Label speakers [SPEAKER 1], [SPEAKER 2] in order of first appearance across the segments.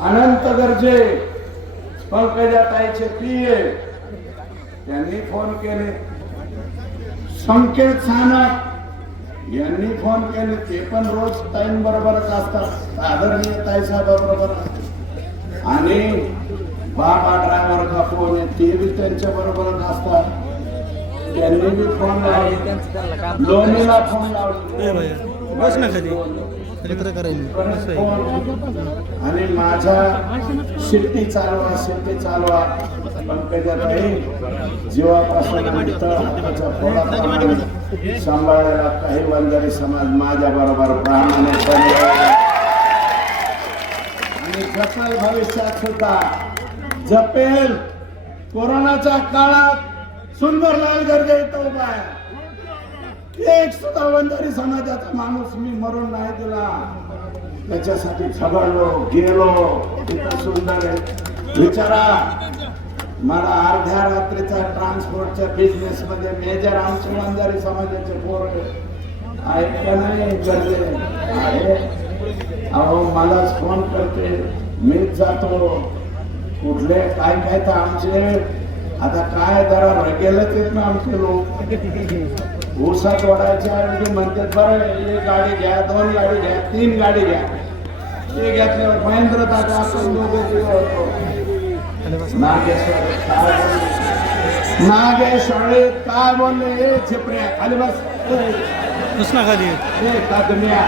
[SPEAKER 1] अनंत गरजे. पंकजाताईचे पिये यांनी फोन केले. संकेत सानप यांनी फोन केले. ते पण रोज टाइम बरोबरच असतात. आदरणीय ताई साहेबाबरोबर आणि बाबा ड्रायव्हर का फोन आहे. ते बी त्यांच्या बरोबरच असतात. त्यांनी बी फोन लावले. लोणीला फोन लावले.
[SPEAKER 2] भैया करायला
[SPEAKER 1] आणि माझ्या शिट्टी चालवा शिट्टी चालवा. पंकजाताई जीवापासून सांभाळायला काही वंजारी समाज माझ्या बरोबर प्रामाणिकपणे आणि जपेल भविष्यात सुद्धा. जपेल. कोरोनाच्या काळात सुंदरलाल गर्जे येतो उभा आहे. एक सुद्धा वंजारी समाजाचा माणूस मी मरून नाही दिला. त्याच्यासाठी झगडलो गेलो. सुंदर आहे. विचारा मला अर्ध्या रात्रीचा ट्रान्सपोर्टच्या बिझनेस मध्ये मेजर आमचे वंजारी समाजाचे पोर आहे नाही गरजे. अहो मलाच फोन करते. मीच जातो. कुठले काय काय तर आमचे. आता काय जरा रगेलच येत ना आमचे लोक. ऊसात ओढायच्या ऐवजी म्हणतात बरं एक गाडी घ्या दोन गाडी घ्या तीन गाडी घ्या. ते घेतल्यावर महेंद्र दादा आपण होतो. नागेश्वर? नागेश्वरीत काय बोलले ए चिपऱ्या खाली बस.
[SPEAKER 2] ना खाली.
[SPEAKER 1] ए कादम्या.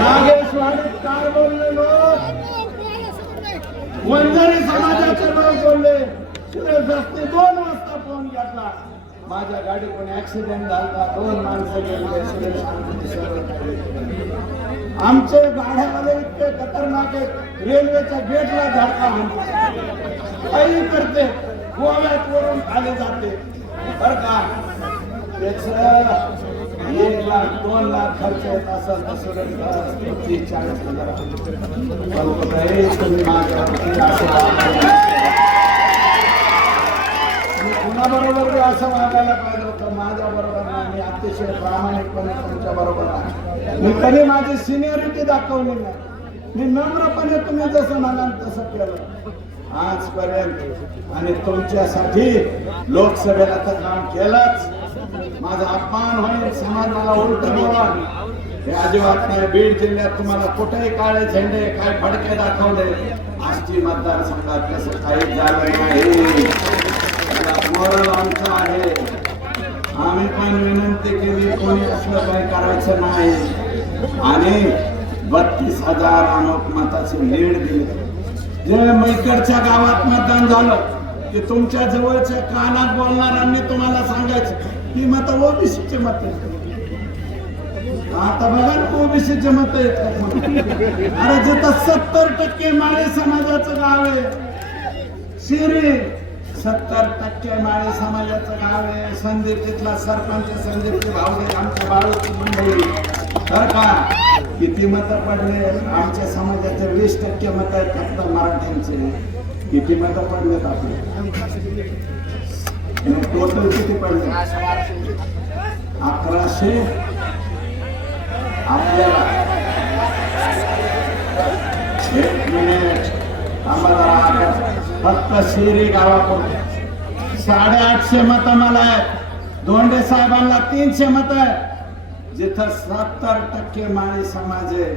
[SPEAKER 1] नागेश्वरीत काय बोलले लोक वंजारी समाजाचे लोक बोलले. दोन वाजता फोन घेतला. माझ्या गाडी कोणी ऍक्सिडेंट झाला दोन माणसं गेले सुरेश आमचे गाड्यावाले इतके खतरनाक आहेत. रेल्वेच्या गेटला धडका म्हणतात काही करते गोव्यात वरून खाली जाते. बर का? त्याच एक लाख दोन लाख खर्च येत असेल तर सुरेश चाळीस हजार कल्पना आहे, तुम्ही माझ्यावरती असं वागायला मी कुणाबरोबर बी असं वागायला पाहिजे होतं. माझ्या बरोबर नाही. मी अतिशय प्रामाणिकपणे तुमच्या बरोबर आहे. मी कधी माझी सिनियरिटी दाखवली नाही. मी नम्रपणे तुम्ही जसं म्हणाल तसं केलं. आजपर्यंत आणि तुमच्यासाठी लोकसभेला तर काम केलंच. माझा अपमान होईल समाजाला उलट बोला हे अजिबात नाही. बीड जिल्ह्यात तुम्हाला कुठेही काळे झेंडे काय फडके दाखवले. आजची मतदारसंघात तसं काही झालं नाही. मोरल आमचं आहे. आम्ही पण विनंती केली कोणी असलं काही करायचं नाही. आणि बत्तीस हजार अनोख मताचे लीड दिले. जे मैकडच्या गावात मतदान झालं ते तुमच्या जवळच्या कानात बोलणाऱ्यांनी तुम्हाला सांगायचं की मत ओबीसीचे मत आता बघा ना ओबीसीचे मत आहेत. अरे जिथं सत्तर टक्के माळे समाजाचं गाव आहे शिरी सत्तर टक्के माळे समाजाचं गाव आहे. संदीप तिथला सरपंच संदीप भावगे आमच्या बाळूची मंडळी. तर का? किती मत पडले? आमच्या समाजाचे वीस टक्के मत आहेत फक्त मराठ्यांचे. किती मत पडलेत आपले? टोटल किती पडले? अकराशे? आपल्याला. एक मिनिट आम्हाला फक्त शिरी गावापुरते साडेआठशे मत मला आहेत. दोंडे साहेबांना तीनशे मत आहे जिथं सत्तर टक्के माळी समाज आहे.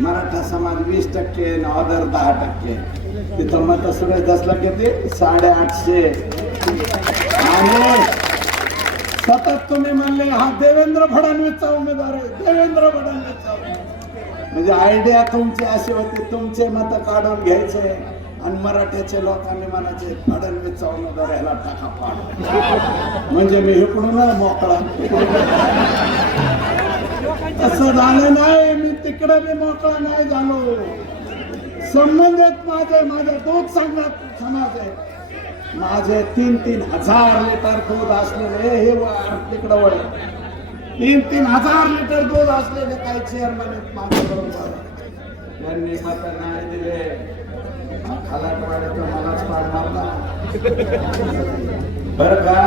[SPEAKER 1] मराठा समाज वीस टक्के आणि अदर दहा टक्के. तिथं मत सुरे दसला किती साडेआठशे. आणि सतत तुम्ही म्हणले हा देवेंद्र फडणवीसचा उमेदवार आहे. देवेंद्र फडणवीसचा म्हणजे आयडिया तुमची अशी होती तुमचे मत काढून घ्यायचे. आणि मराठ्याचे लोकांनी म्हणायचे फडणवीसचा उमेदवार ह्याला टाका पाड. म्हणजे मी इकडून मोकळा. तसं झालं नाही मी तिकडे मी मोकळा नाही झालो. संबंधित माझे माझे दूध संघात समाज आहे. माझे तीन तीन हजार लिटर दूध असलेले हे वर तिकडं वळ तीन तीन हजार लिटर दूध असलेले काही चेअरमॅन आहेत माझ्या बरोबर त्यांनी मत नाही दिले. खलाटवाड्याचा मलाच पाड मारला. बर का?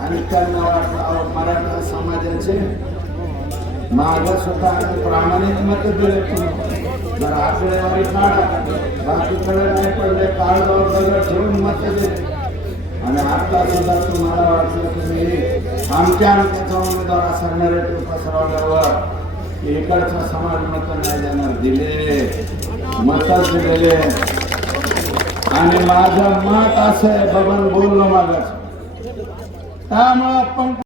[SPEAKER 1] आणि त्यांना वाटलं मराठा समाजाचे माझं सुद्धा प्रामाणिक मत दिले तुम्ही. जर आकडेवारी काढा. बाकीकडे नाही पडले काळजावर सगळं ठेवून मत दिले. आणि आता सुद्धा तुम्हाला वाटलं तुम्ही आमच्या आमच्याचा उमेदवार असा नरेटिव्ह पसरवल्यावर इकडचा समाज मत नाही देणार. दिले. मतच दिले आणि माझं मत असं आहे बबन बोललो माझं. त्यामुळे आपण